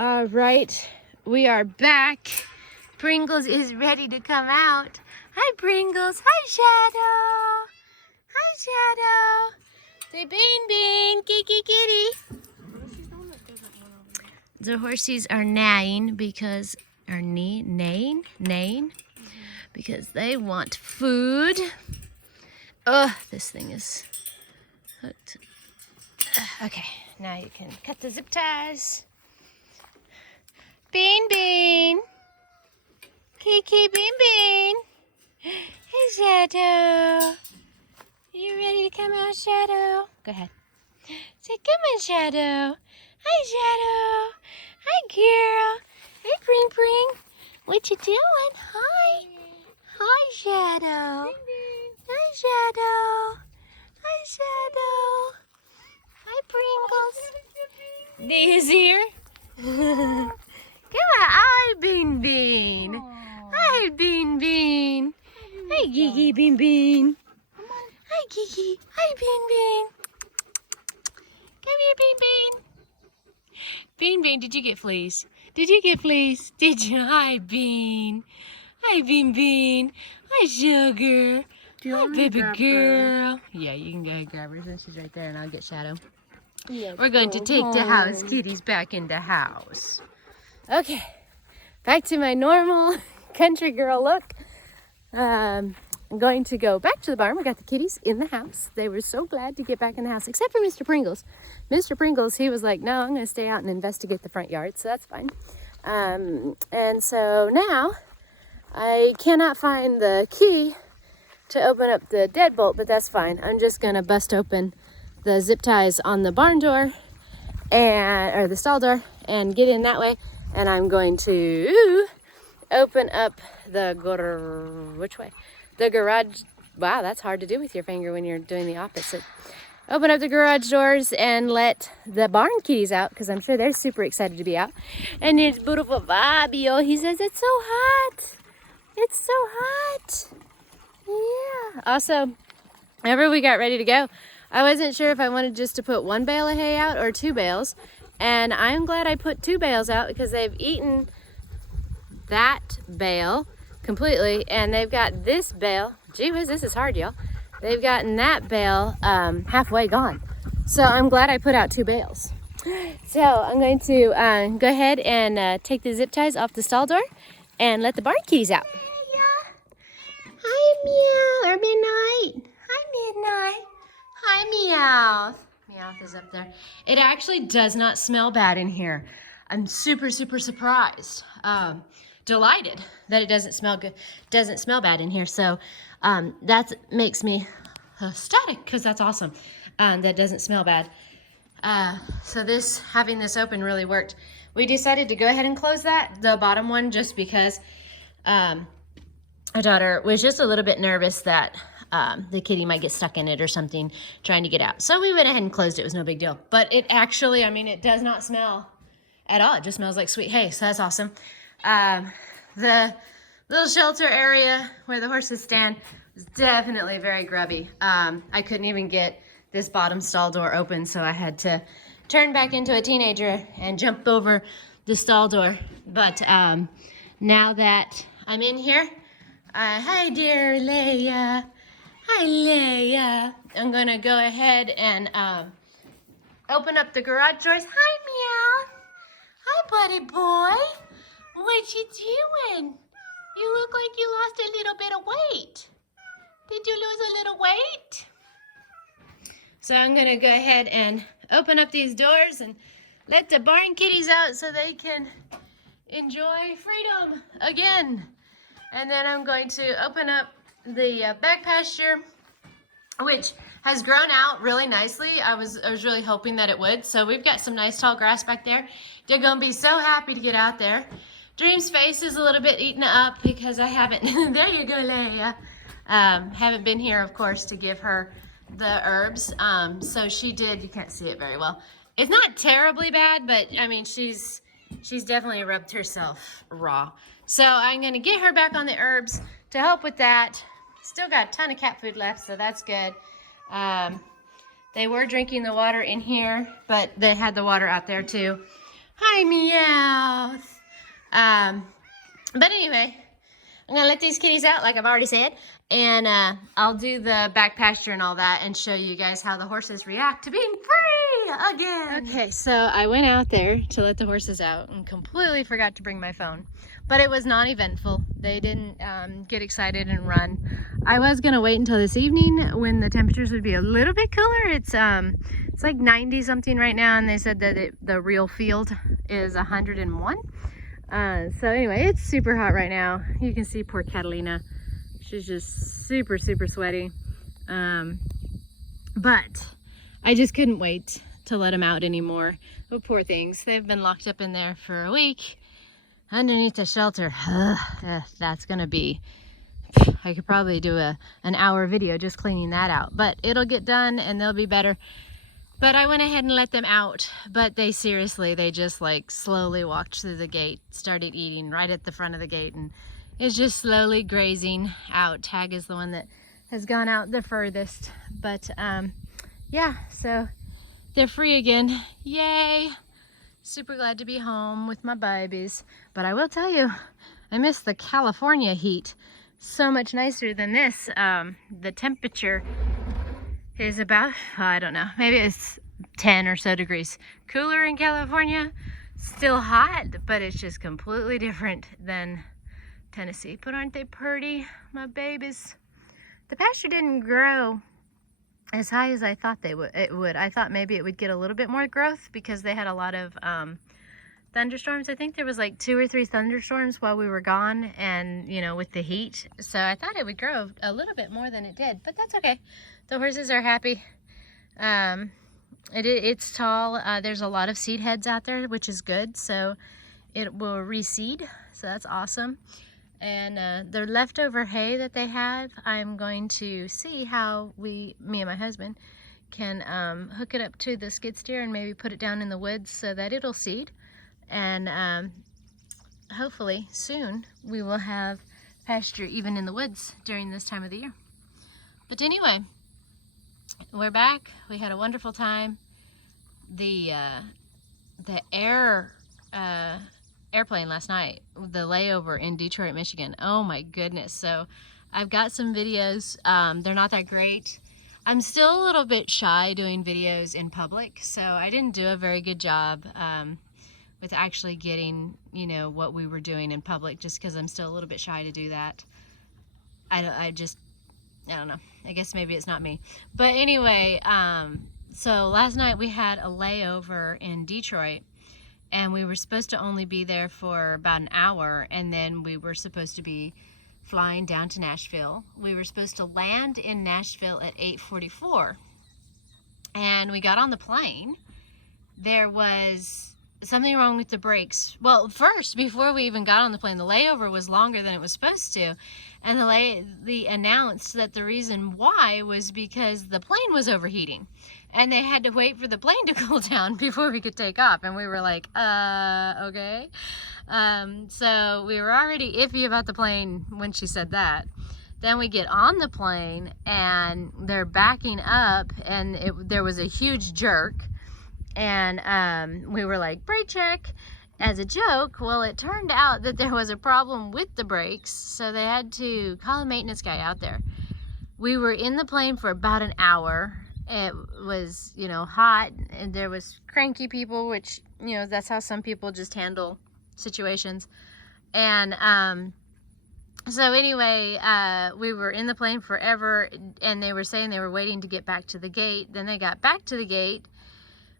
All right, we are back. Pringles is ready to come out. Hi, Pringles. Hi, Shadow. Hi, Shadow. Say Bean Bean, Kiki Kitty. The horsies are neighing because, neighing, because they want food. Oh, this thing is hooked. Okay, now you can cut the zip ties. Bean Bean. Kiki Bean Bean. Hey, Shadow. You ready to come out, Shadow? Go ahead. Say, come on, Shadow. Hi, Shadow. Hi, girl. Hey, Pring Pring. What you doing? Hi. Hi, Shadow. Hi, Shadow. Hi, Shadow. Hi, Pringles. He's here. Come on. Hi, Bean Bean. Hi, Bean Bean. Hi, Gigi Bean Bean. Hi, Gigi. Hi, Bean Bean. Come here, Bean Bean. Bean Bean, did you get fleas? Did you get fleas? Did you? Hi, Bean. Hi, Bean Bean. Hi, Sugar. Hi, baby girl. Yeah, you can go ahead and grab her since she's right there, and I'll get Shadow. We're going to take the house kitties back in the house. Okay, back to my normal country girl look. I'm going to go back to the barn. We got the kitties in the house. They were so glad to get back in the house, except for Mr. Pringles. Mr. Pringles, he was like, no, I'm going to stay out and investigate the front yard, so that's fine. And so now I cannot find the key to open up the deadbolt, but that's fine. I'm just going to bust open the zip ties on the barn door or the stall door and get in that way. And I'm going to open up the which way? The garage. Wow, that's hard to do with your finger when you're doing the opposite. Open up the garage doors and let the barn kitties out because I'm sure they're super excited to be out. And there's beautiful Fabio. He says it's so hot. It's so hot. Yeah. Also, whenever we got ready to go, I wasn't sure if I wanted just to put one bale of hay out or 2 bales. And I'm glad I put 2 bales out because they've eaten that bale completely, and they've got this bale. Gee whiz, this is hard, y'all. They've gotten that bale halfway gone. So I'm glad I put out 2 bales. So I'm going to go ahead and take the zip ties off the stall door and let the barn kitties out. Hi, Meow, or Midnight. Hi, Midnight. Hi, Meow. Meowth is up there. It actually does not smell bad in here. I'm super, super surprised. Delighted that it doesn't smell good, doesn't smell bad in here. So that makes me ecstatic because that's awesome. That doesn't smell bad. So having this open really worked. We decided to go ahead and close the bottom one, just because our daughter was just a little bit nervous that the kitty might get stuck in it or something trying to get out. So we went ahead and closed it. It was no big deal. But it actually, I mean, it does not smell at all. It just smells like sweet hay, so that's awesome. The little shelter area where the horses stand is definitely very grubby. I couldn't even get this bottom stall door open, so I had to turn back into a teenager and jump over the stall door. But now that I'm in here, hi dear Leia. Hi Leia. I'm gonna go ahead and open up the garage doors. Hi Meow. Hi buddy boy. What you doing? You look like you lost a little bit of weight. Did you lose a little weight? So I'm gonna go ahead and open up these doors and let the barn kitties out so they can enjoy freedom again. And then I'm going to open up the back pasture, which has grown out really nicely. I was really hoping that it would. So we've got some nice tall grass back there. They're gonna be so happy to get out there. Dream's face is a little bit eaten up because I haven't, there you go Leia. Haven't been here, of course, to give her the herbs. So she did, you can't see it very well. It's not terribly bad, but I mean, she's definitely rubbed herself raw. So I'm gonna get her back on the herbs to help with that. Still got a ton of cat food left, so that's good. They were drinking the water in here, but they had the water out there too. Hi, Meow. But anyway, I'm gonna let these kitties out like I've already said, and I'll do the back pasture and all that and show you guys how the horses react to being free again. Okay, so I went out there to let the horses out and completely forgot to bring my phone, but it was non-eventful. They didn't get excited and run. I was gonna wait until this evening when the temperatures would be a little bit cooler. It's like 90 something right now, and they said that the real field is 101. So anyway, it's super hot right now. You can see poor Catalina. She's just super, super sweaty. But I just couldn't wait to let them out anymore. Oh, poor things. They've been locked up in there for a week underneath the shelter. That's gonna be, I could probably do an hour video just cleaning that out, but it'll get done and they'll be better. But I went ahead and let them out, but they just like slowly walked through the gate, started eating right at the front of the gate, and is just slowly grazing out. Tag is the one that has gone out the furthest. But yeah, so they're free again. Yay! Super glad to be home with my babies. But I will tell you, I miss the California heat. So much nicer than this. The temperature is about, I don't know, maybe it's 10 or so degrees cooler in California. Still hot, but it's just completely different than Tennessee. But aren't they pretty, my babies? The pasture didn't grow as high as I thought it would. I thought maybe it would get a little bit more growth because they had a lot of thunderstorms. I think there was like 2 or 3 thunderstorms while we were gone, and you know, with the heat. So I thought it would grow a little bit more than it did, but that's okay. The horses are happy. It's tall. There's a lot of seed heads out there, which is good. So it will reseed. So that's awesome. And the leftover hay that they have, I'm going to see how me and my husband can hook it up to the skid steer and maybe put it down in the woods so that it'll seed. And hopefully soon we will have pasture even in the woods during this time of the year. But anyway, we're back. We had a wonderful time. The airplane last night, the layover in Detroit, Michigan. Oh my goodness. So I've got some videos. They're not that great. I'm still a little bit shy doing videos in public, so I didn't do a very good job with actually getting, you know, what we were doing in public, just because I'm still a little bit shy to do that. I don't know. I guess maybe it's not me. But anyway, so last night we had a layover in Detroit, and we were supposed to only be there for about an hour, and then we were supposed to be flying down to Nashville. We were supposed to land in Nashville at 8:44, and we got on the plane. There was something wrong with the brakes. Well, first, before we even got on the plane, the layover was longer than it was supposed to, and they announced that the reason why was because the plane was overheating, and they had to wait for the plane to cool down before we could take off. And we were like, okay. So we were already iffy about the plane when she said that. Then we get on the plane and they're backing up, and there was a huge jerk, and we were like, brake check, as a joke. Well, it turned out that there was a problem with the brakes, so they had to call a maintenance guy out there. We were in the plane for about an hour. It was, you know, hot, and there was cranky people, which, you know, that's how some people just handle situations. And so anyway, we were in the plane forever, and they were saying they were waiting to get back to the gate. Then they got back to the gate.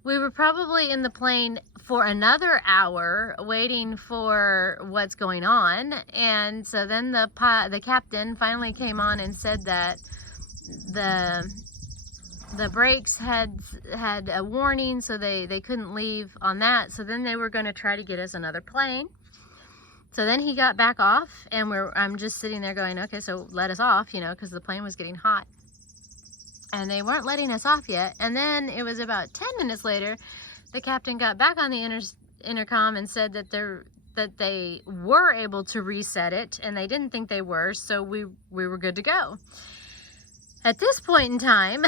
We were probably in the plane for another hour waiting for what's going on. And so then the captain finally came on and said that the brakes had a warning, so they couldn't leave on that. So then they were going to try to get us another plane. So then he got back off, and I'm just sitting there going, okay, so let us off, you know, because the plane was getting hot. And they weren't letting us off yet. And then it was about 10 minutes later, the captain got back on the intercom and said that they were able to reset it, and they didn't think they were, so we were good to go. At this point in time,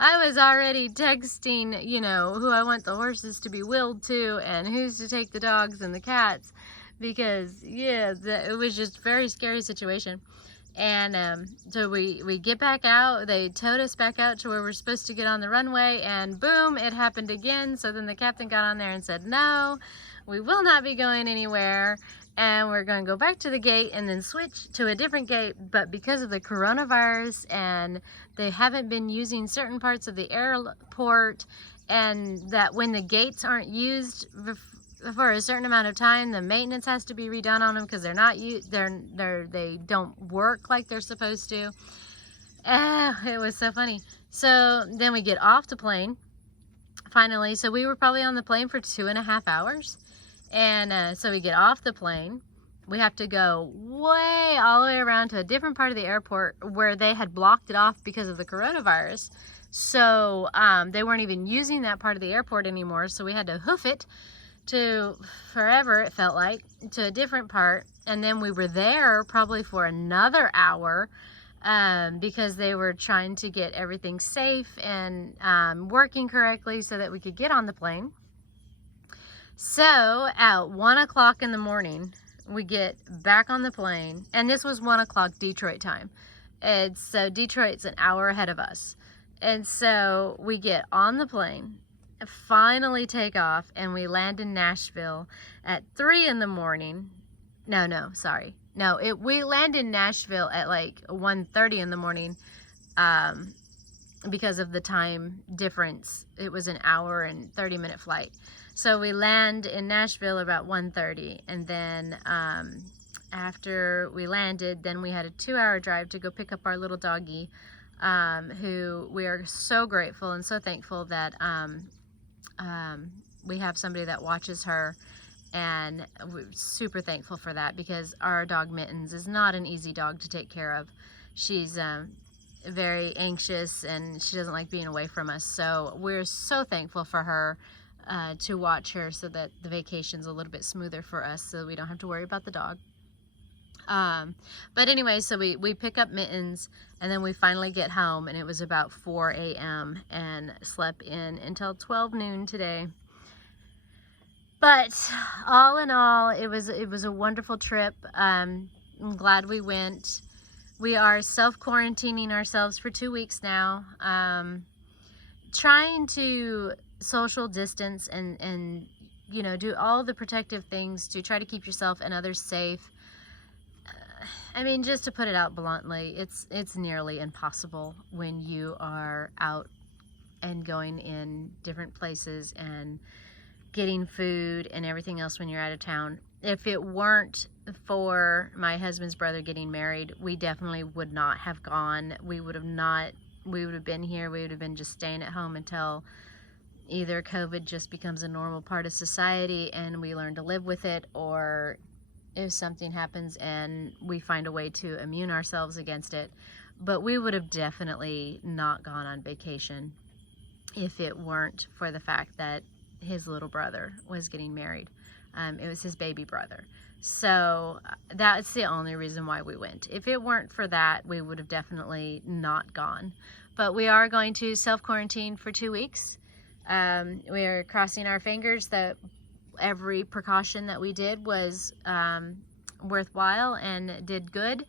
I was already texting, you know, who I want the horses to be willed to and who's to take the dogs and the cats, because yeah, it was just a very scary situation. And so we get back out. They towed us back out to where we're supposed to get on the runway, and boom, it happened again. So then the captain got on there and said, no, we will not be going anywhere, and we're going to go back to the gate and then switch to a different gate. But because of the coronavirus, and they haven't been using certain parts of the airport, and that when the gates aren't used for a certain amount of time, the maintenance has to be redone on them because they don't work like they're supposed to. It was so funny. So then we get off the plane finally. So we were probably on the plane for 2.5 hours, and so we get off the plane. We have to go all the way around to a different part of the airport where they had blocked it off because of the coronavirus. So they weren't even using that part of the airport anymore, so we had to hoof it to forever, it felt like, to a different part. And then we were there probably for another hour because they were trying to get everything safe and working correctly so that we could get on the plane. So at 1 o'clock in the morning, we get back on the plane, and this was 1 o'clock Detroit time. And so Detroit's an hour ahead of us. And so we get on the plane, finally take off, and we land in Nashville at 3 in the morning. We land in Nashville at like 1:30 in the morning because of the time difference. It was an hour and 30-minute flight. So we land in Nashville about 1:30, and then after we landed, then we had a 2-hour drive to go pick up our little doggie, who we are so grateful and so thankful that we have somebody that watches her, and we're super thankful for that, because our dog Mittens is not an easy dog to take care of. She's very anxious, and she doesn't like being away from us. So we're so thankful for her, to watch her, so that the vacation's a little bit smoother for us, so we don't have to worry about the dog. But anyway, so we pick up Mittens, and then we finally get home, and it was about 4 a.m. and slept in until 12 noon today. But all in all, it was a wonderful trip. I'm glad we went. We are self-quarantining ourselves for 2 weeks now, trying to social distance and you know, do all the protective things to try to keep yourself and others safe. I mean, just to put it out bluntly, it's nearly impossible when you are out and going in different places and getting food and everything else when you're out of town. If it weren't for my husband's brother getting married, we definitely would not have gone. We would have been here. We would have been just staying at home until either COVID just becomes a normal part of society and we learn to live with it, or if something happens and we find a way to immune ourselves against it. But we would have definitely not gone on vacation if it weren't for the fact that his little brother was getting married. It was his baby brother. So that's the only reason why we went. If it weren't for that, we would have definitely not gone. But we are going to self-quarantine for 2 weeks. We are crossing our fingers that every precaution that we did was worthwhile and did good,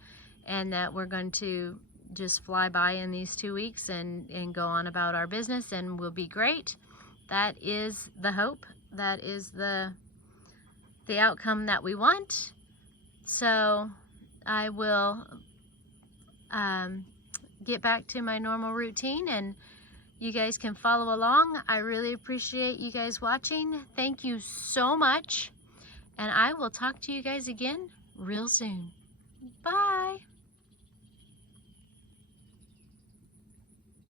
and that we're going to just fly by in these 2 weeks and go on about our business, and we'll be great. That is the hope. That is the outcome that we want. So I will get back to my normal routine, and you guys can follow along. I really appreciate you guys watching. Thank you so much, and I will talk to you guys again real soon. Bye.